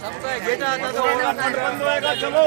सबका बेटा आता तो बंद होएगा। चलो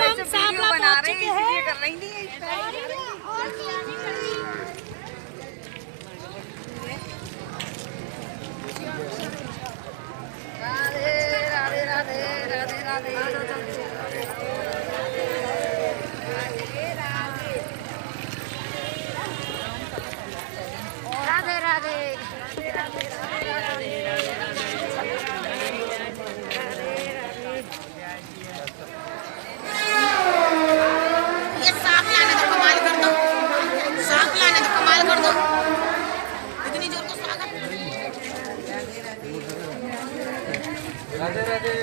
हम सामला बना रहे हैं इसलिए कर रही नहीं है। राधे राधे राधे राधे राधे राधे राधे राधे राधे।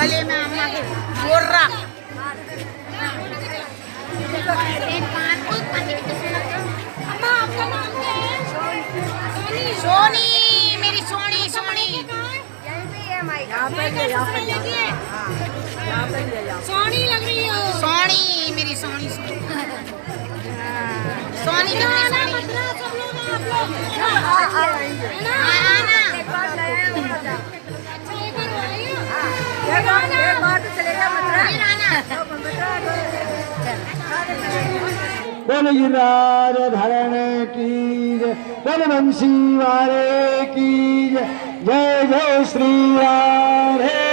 गले में अम्मा के बोल रहा सोनी, मेरी सोनी सोनी सोनी लग रही हो। सोनी मेरी सोनी सोनी सोनी बोल गिरराज धरण की जय, बोल बंसी वाले की जय, जय जय श्री राधे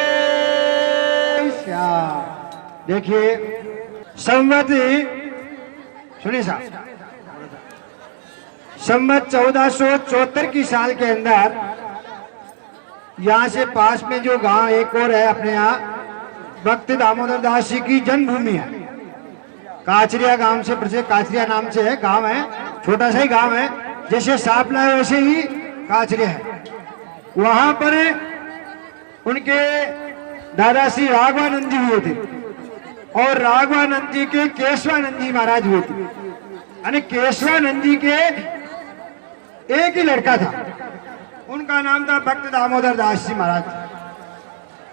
श्याम। देखिए संवति सुनिए साहब, संवत 1474 की साल के अंदर यहाँ से पास में जो गांव एक और है अपने यहाँ, भक्त दामोदर दास जी की जन्मभूमि है। काचरिया गांव से प्रसिद्ध, काचरिया नाम से है गांव है, छोटा सा ही गांव है, जैसे सापला है वैसे ही काचरिया है। वहां पर उनके दादा श्री राघवानंद जी हुए थे और राघवानंद जी के केशवानंद जी महाराज हुए थे। यानी केशवानंद जी के एक ही लड़का था, उनका नाम था भक्त दामोदर दास जी महाराज।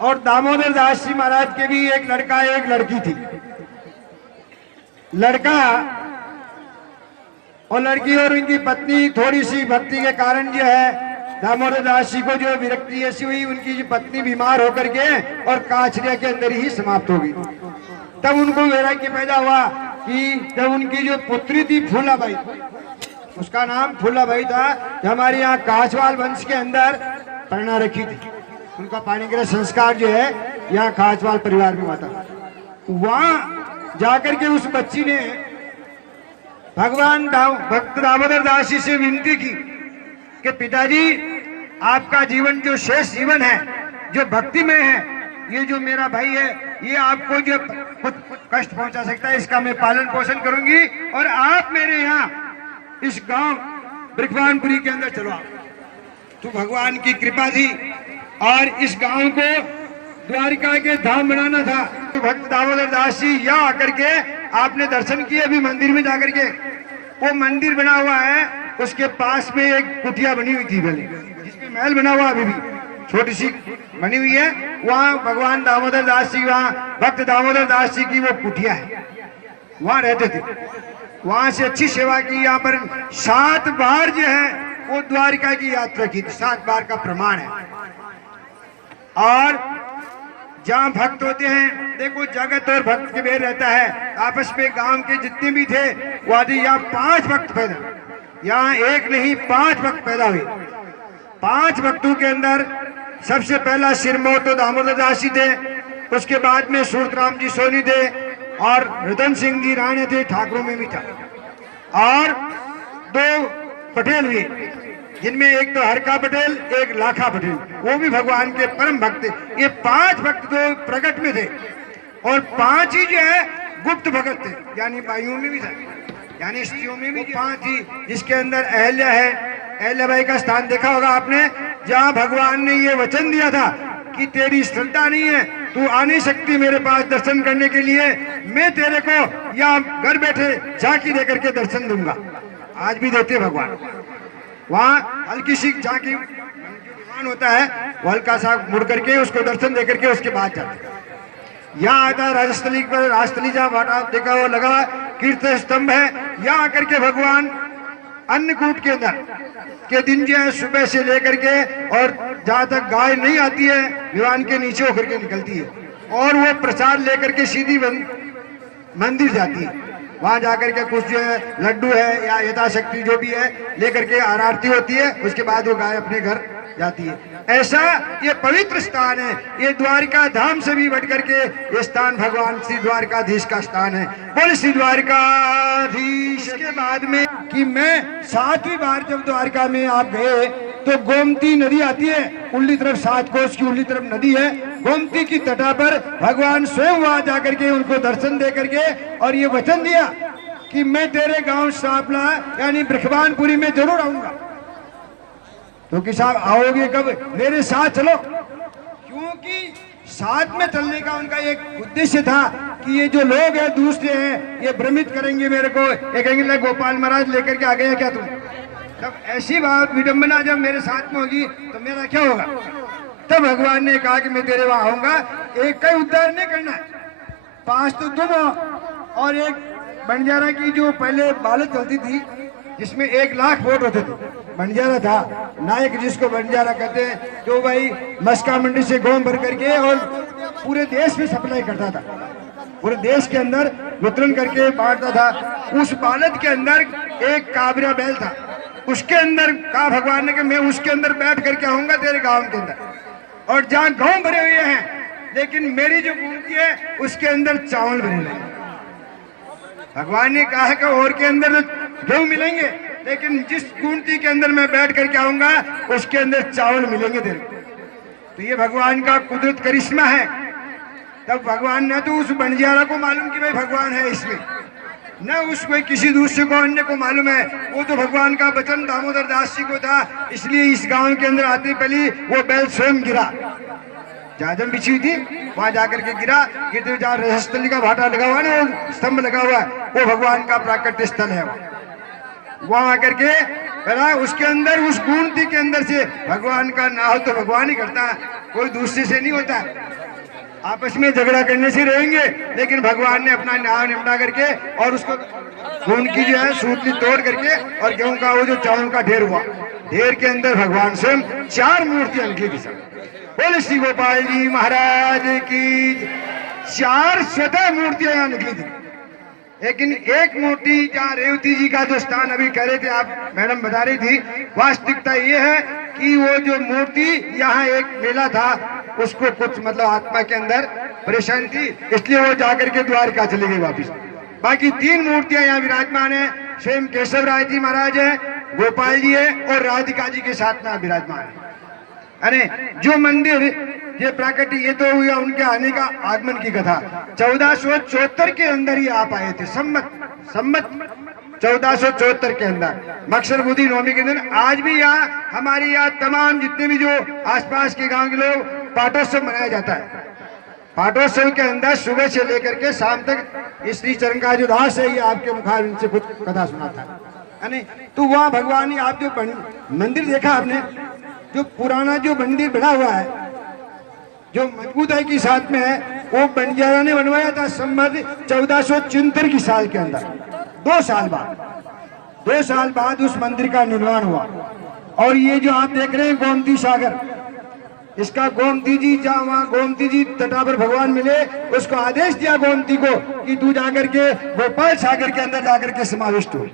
और दामोदर दास जी महाराज के भी एक लड़का एक लड़की थी। लड़का और लड़की और उनकी पत्नी थोड़ी सी भक्ति के कारण जो है दामोदर दास जी को जो विरक्ति ऐसी हुई, उनकी जो पत्नी बीमार होकर के और काचरिया के अंदर ही समाप्त हो गई। तब उनको वैराग्य पैदा हुआ कि जब उनकी जो पुत्री थी फूलाबाई, उसका नाम फूलाबाई था, जो हमारे यहाँ काछवाल वंश के अंदर परिणा रखी थी, उनका पानी के संस्कार जो है यहाँ काछवाल परिवार में हुआ था। वहां जाकर के उस बच्ची ने भगवान भक्त दामोदर दास जी से विनती की कि पिताजी, आपका जीवन जो शेष जीवन है, जो भक्ति में है, ये जो मेरा भाई है, ये आपको जो कुछ कष्ट पहुंचा सकता है, इसका मैं पालन पोषण करूंगी और आप मेरे यहाँ इस गांव ब्रिखवानपुरी के अंदर चलो। तो भगवान की कृपा थी और इस गांव को द्वारिका के धाम बनाना था। तो भक्त दामोदर दास जी यहाँ आकर के आपने दर्शन किए अभी मंदिर में जाकर के, वो मंदिर बना हुआ है, उसके पास में एक कुटिया बनी हुई थी पहले, जिसमें महल बना हुआ अभी भी छोटी सी बनी हुई है। वहाँ भगवान दामोदर दास जी, वहाँ भक्त दामोदर दास जी की वो कुटिया है, वहाँ रहते थे। वहां से अच्छी सेवा की। यहाँ पर 7 बार जो है वो द्वारिका की यात्रा की थी, 7 बार का प्रमाण है। और जहाँ भक्त होते हैं, देखो जगत और भक्त के भेद रहता है, आपस में गांव के जितने भी थे वो आदि यहाँ 5 भक्त पैदा, यहाँ एक नहीं 5 भक्त पैदा हुए। 5 भक्तों के अंदर सबसे पहला सिरमौर तो दामोदर दास जी थे, उसके बाद में सूरतराम जी सोनी थे और रतन सिंह जी राणे थे, ठाकुरों में भी था। और 2 पटेल हुए, जिनमें एक तो हरका पटेल, एक लाखा पटेल, वो भी भगवान के परम भक्त थे। ये 5 भक्त तो प्रकट में थे और 5 ही जो है गुप्त भगत थे, यानी बाइयों में भी था, यानी स्त्रियों में भी 5 ही, जिसके अंदर अहल्या है। अहल्याबाई का स्थान देखा होगा आपने, जहाँ भगवान ने ये वचन दिया था कि तेरी श्रद्धा नहीं है, तू आ नहीं सकती मेरे पास दर्शन करने के लिए, मैं तेरे को यहाँ घर बैठे झांकी दे करके दर्शन दूंगा। आज भी देते भगवान। वहाँ हल्की सी झांकी विमान होता है, वो हल्का सा मुड़ करके उसको दर्शन दे करके उसके बाद जाते। यहाँ आता है राजस्थली पर, राजस्थली जहाँ भाटा देखा वो लगा कीर्तन स्तंभ है, यहाँ आकर के भगवान अन्नकूट के अंदर के दिन जो है सुबह से लेकर के और जहाँ तक गाय नहीं आती है विमान के नीचे होकर के निकलती है और वो प्रसाद लेकर के सीधी मंदिर जाती है। वहां जाकर के कुछ जो है लड्डू है या यथाशक्ति जो भी है लेकर के आरती होती है, उसके बाद वो गाय अपने घर जाती है। ऐसा ये पवित्र स्थान है, ये द्वारिका धाम से भी बढ़ करके ये स्थान भगवान श्री द्वारिकाधीश का स्थान है। बोल श्री द्वारिकाधीश। के बाद में कि मैं 7वीं बार जब द्वारिका में आप गए तो गोमती नदी आती है, उल्ली तरफ 7 कोस की उल्ली तरफ नदी है, गोमती की तटा पर भगवान स्वयं वहां जाकर के उनको दर्शन दे करके और ये वचन दिया कि मैं तेरे गांव सापला यानी ब्रिखवानपुरी में जरूर आऊंगा। तो कि साहब आओगे कब? मेरे साथ चलो, क्योंकि साथ में चलने का उनका एक उद्देश्य था कि ये जो लोग हैं दूसरे हैं ये भ्रमित करेंगे मेरे को, ये कहेंगे गोपाल महाराज लेकर के आ गए क्या तुम। तब ऐसी बात विडंबना जब मेरे साथ में होगी तो मेरा क्या होगा। तब भगवान ने कहा कि मैं तेरे वहां आऊंगा, एक का उद्धार नहीं करना है, 5 तो तुम हो और एक बंजारा की जो पहले बालत चलती थी जिसमें 1 लाख वोट होते थे, बंजारा था नायक जिसको बंजारा कहते हैं, जो भाई मस्का मंडी से गेहूं भर करके और पूरे देश में सप्लाई करता था, पूरे देश के अंदर वितरण करके बांटता था। उस बालत के अंदर एक काबरा बैल था, उसके अंदर कहा भगवान ने कि मैं उसके अंदर बैठ करके आऊंगा तेरे गांव के अंदर, और जहाँ गेहूं भरे हुए हैं लेकिन मेरी जो मूर्ति है उसके अंदर चावल भरे हैं। भगवान ने कहा कि और के अंदर गेहूं मिलेंगे लेकिन जिस गुमती के अंदर मैं बैठ करके आऊंगा उसके अंदर चावल मिलेंगे तेरे को। तो ये भगवान का कुदरत करिश्मा है। तब भगवान ने तो उस बंजारा को मालूम कि भाई भगवान है इसमें, न उसको किसी दूसरे को अन्य को मालूम है। वो तो भगवान का वचन दामोदर दास जी को था, इसलिए इस गांव के अंदर आते पहले वो बैल स्वयं गिरा, जाजम बिछी हुई थी वहां जाकर के गिरा। गिरते जहाँ रजस्थली का भाटा लगा हुआ है ना, स्तंभ लगा हुआ है, वो भगवान का प्राकट्य स्थल है। वहां आकर के उसके अंदर उस गुमती के अंदर से भगवान का ना हो तो भगवान ही करता है, कोई दूसरे से नहीं होता। आपस में झगड़ा करने से रहेंगे, लेकिन भगवान ने अपना न्याय निपटा करके और उसको खून की जो है सूतली तोड़ करके और गेहूं का वो जो चावल का ढेर हुआ, ढेर के अंदर भगवान स्वयं 4 मूर्तियां निकली थी। सब बोले श्री गोपाल जी महाराज की 4 स्वतः मूर्तियां यहाँ निकली थी। लेकिन एक मूर्ति जहाँ रेवती जी का जो स्थान अभी कह रहे थे आप, मैडम बता रही थी, वास्तविकता ये है कि वो जो मूर्ति यहाँ एक मेला था, उसको कुछ मतलब आत्मा के अंदर परेशानी थी, इसलिए वो जाकर के द्वारका चली गई वापिस। बाकी 3 मूर्तियां यहाँ विराजमान है। स्वयं केशव राय जी महाराज है, गोपाल जी है और राधिका जी के साथ में विराजमान है। अरे जो मंदिर ये प्राकृतिक, ये तो हुआ उनके आने का आगमन की कथा। 1474 के अंदर ही आप आए थे, सम्मत 1474 के अंदर मक्सर बुद्धि नवमी के दिन। आज भी यहाँ हमारे यहाँ तमाम जितने भी जो आसपास के गांव के लोग पाटोत्सव मनाया जाता है। पाटोत्सव के अंदर सुबह से लेकर के शाम तक श्री चरण का जो दास है, ये आपके मुखार से कुछ कथा सुना था। तो वहाँ भगवान ने आप जो मंदिर देखा आपने, जो पुराना जो मंदिर बना हुआ है, जो मजबूताई के साथ में है, वो बंजारा ने बनवाया था संवत 1474 की साल के अंदर। 2 साल बाद उस मंदिर का निर्माण हुआ। और ये जो आप देख रहे हैं गोमती सागर, इसका गोमती जी जहाँ वहाँ गोमती जी तटा पर भगवान मिले, उसको आदेश दिया गोमती को कि तू जाकर के गोपाल सागर के अंदर जाकर के समाविष्ट हो।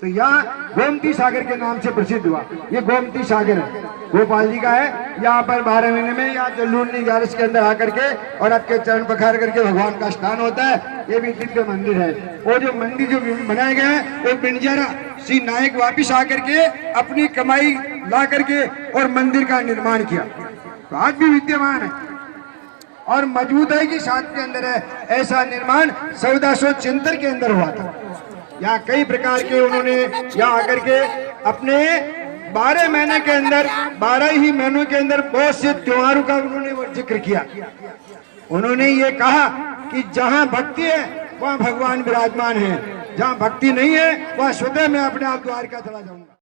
तो यहाँ गोमती सागर के नाम से प्रसिद्ध हुआ। ये गोमती सागर है, गोपाल जी का है। यहाँ पर 12 महीने में या जल्लूनी 11 के अंदर आकर के और आपके चरण पखार करके भगवान का स्नान होता है। ये भी दिव्य मंदिर है। वो जो मंदिर जो बनाए गए हैं, वो बंजारा श्री नायक वापिस आकर के अपनी कमाई ला करके और मंदिर का निर्माण किया। तो आज भी विद्यमान है और मजबूताई के साथ के अंदर है। ऐसा निर्माण 1474 के अंदर हुआ था। यहाँ कई प्रकार के उन्होंने यहाँ आकर के अपने 12 महीने के अंदर 12 ही महीनों के अंदर बहुत से त्योहारों का उन्होंने जिक्र किया। उन्होंने ये कहा कि जहाँ भक्ति है वहाँ भगवान विराजमान है, जहाँ भक्ति नहीं है वहाँ स्वतः मैं अपने आप द्वारका चला जाऊंगा।